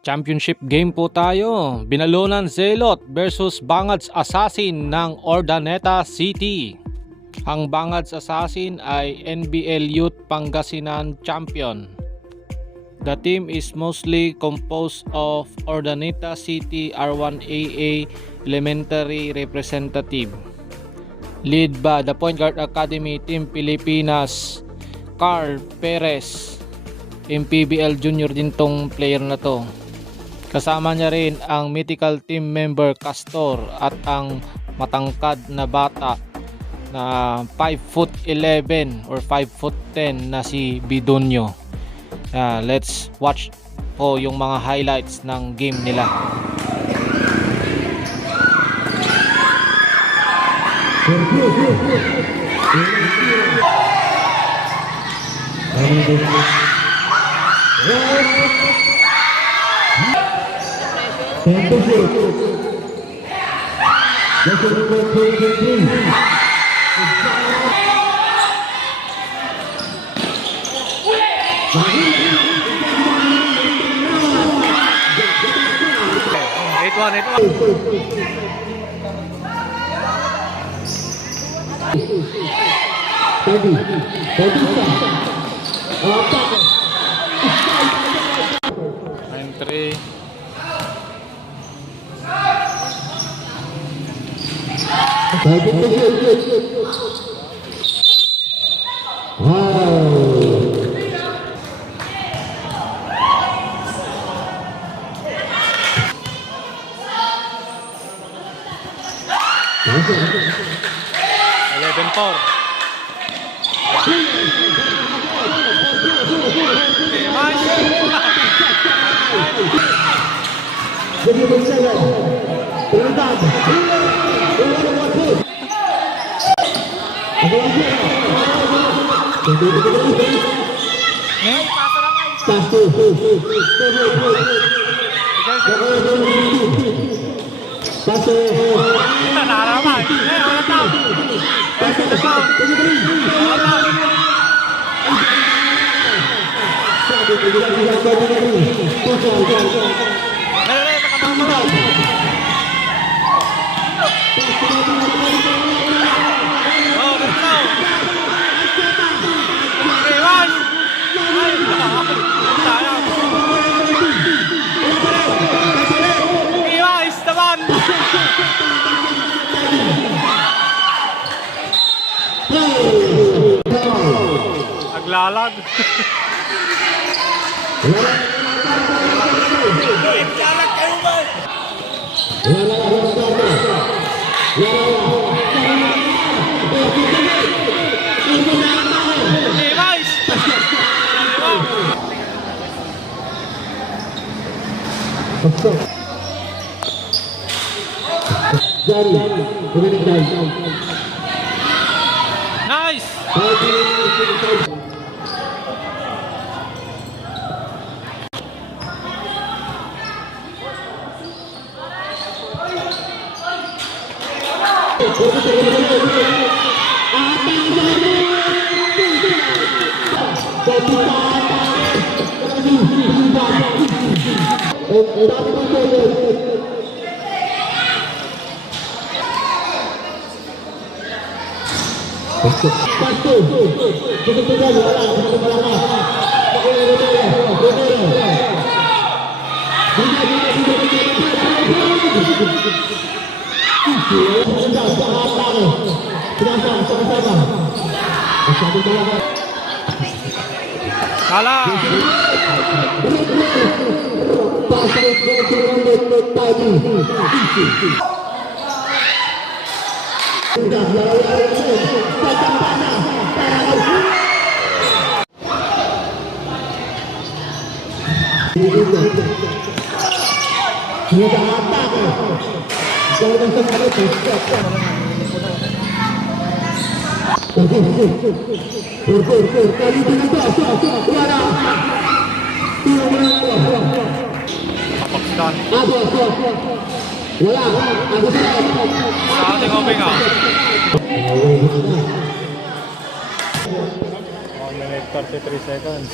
Championship game po tayo. Binalunan Zelot versus Bangads Assassin ng Urdaneta City. Ang Bangads Assassin ay NBL Youth Pangasinan Champion. The team is mostly composed of Urdaneta City R1AA Elementary Representative. Lead by the Point Guard Academy Team Pilipinas, Carl Perez. MPBL Junior din tong player na to. Kasama niya rin ang mythical team member Castor at ang matangkad na bata na 5'11" or 5'10" na si Bidonyo. Let's watch po yung mga highlights ng game nila. Naglalag. Nice! Kalah. Pakistan. Sa ating opening. 1 minute 33 seconds.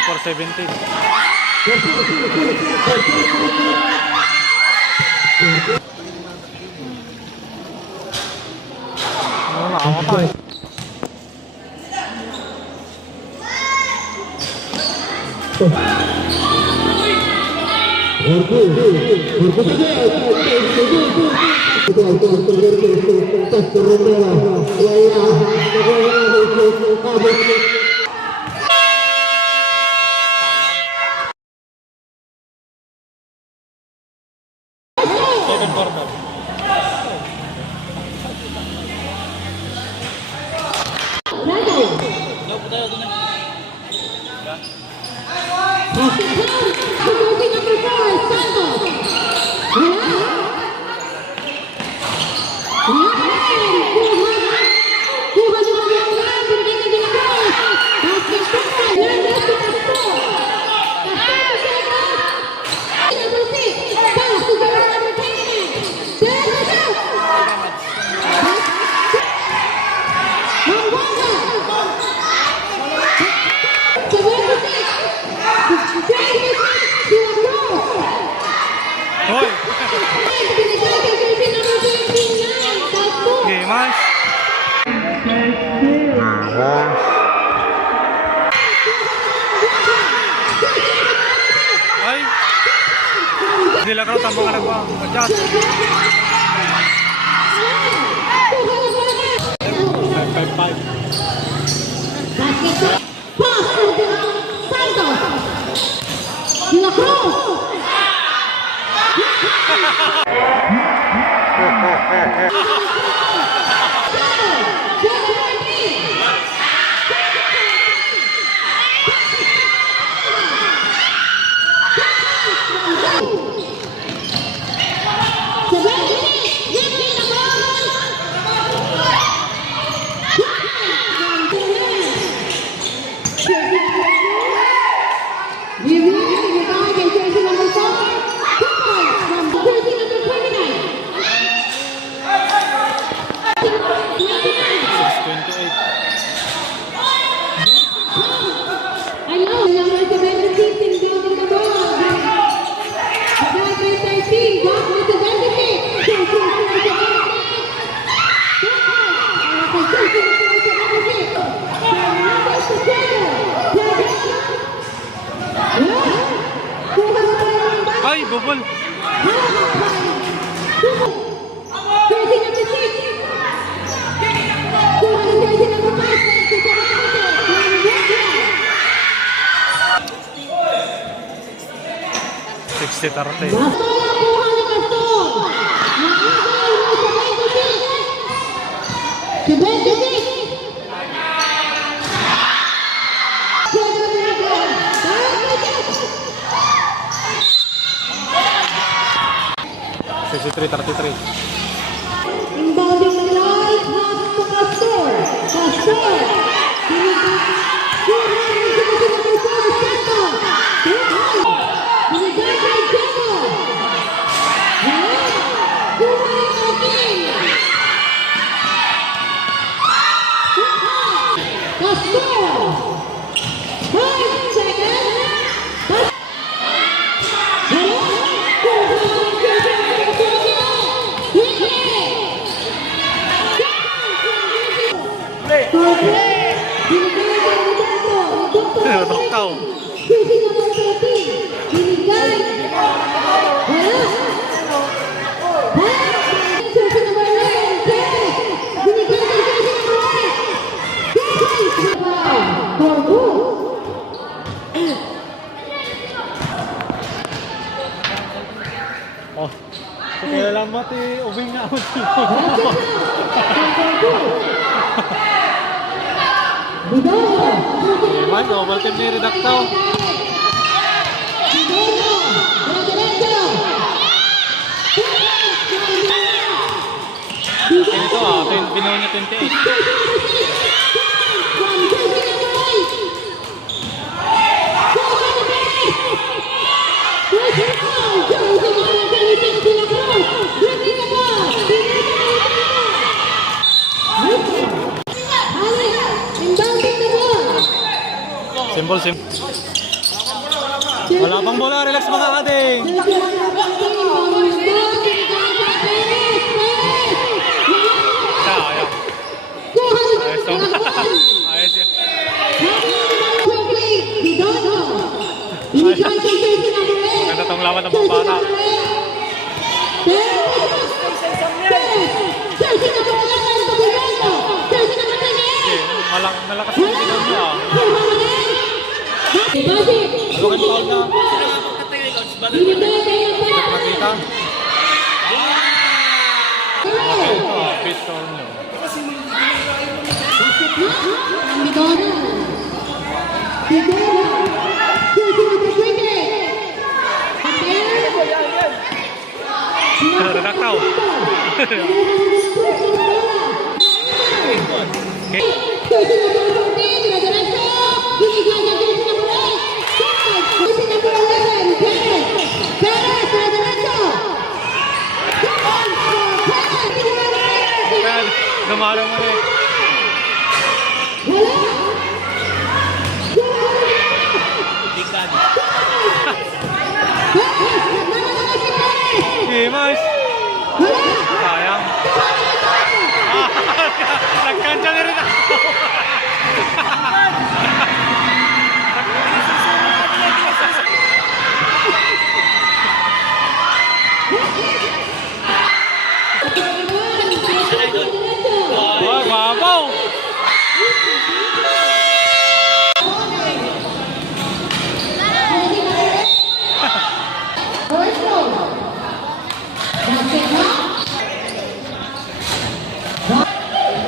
For 17. Ano na ako pa eh. Hoy! Gamers! Ay! Nila ka tambang ka nagpa-adjust. 60-30. Inbounding right half to Castor. Castor. Tao. Oh, kaya lang mati ubing na ako dito. Mas, welcome ni redaktaw. Ito pinaw niya 28. Simple. Wala pang bola, relax mga kading. Sayang. Ayos to. Ayos yan. Maganda tong lawan ng mga bata. Malakas yung pinag niya. Ano kan foul na? Nakita? Pistol nyo. Redaktaw. Dumalo mo eh. Himas. Sayang. Nagkansya na rin ako. Oh, mabaw.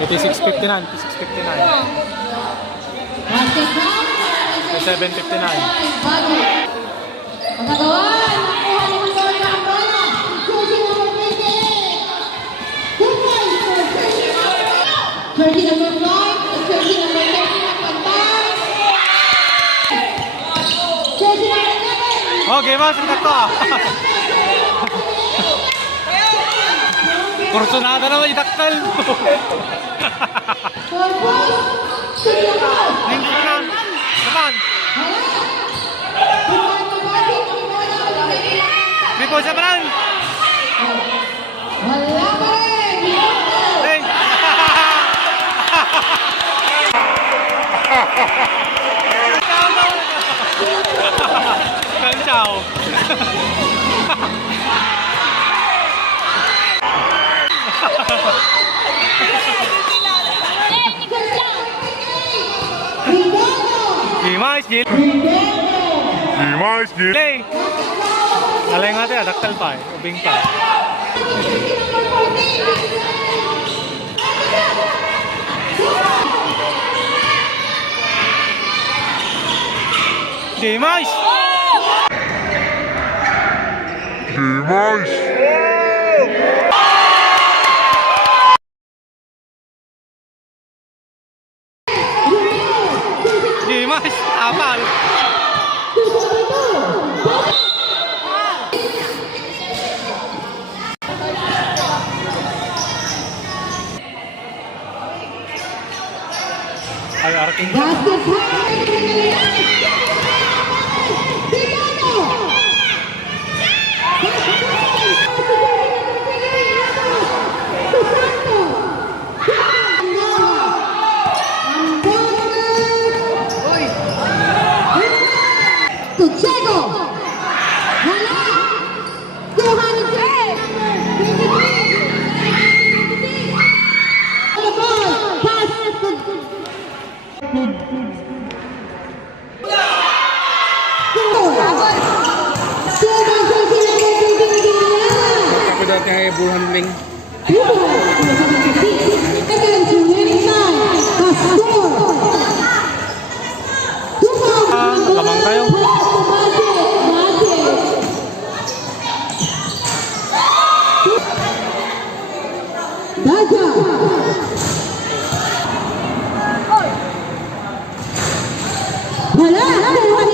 Ito 659, 659. 759. Jersey number 5, jersey number 10, pantay. Jersey number 11. Okay, mas ito. Kursunada naman itaktal mo. Hindi na. Naman. May po sa parang. Wala pa rin. Hey. Kansaw. Himas, Jil. Himas, Jil. Play. Alay nga tayo, daktal pa eh. Ubing pa. Himas! Himas! Himas! Amal! Ay, arking. Ako dati ay buhan wing. Lamang tayo. Wala,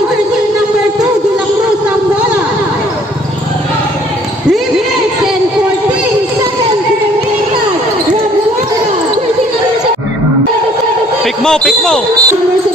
jersey number 2, De La Cruz ang bola. 3 minutes and 14 seconds remaining. Ramola, jersey number 6. Pick mo! Number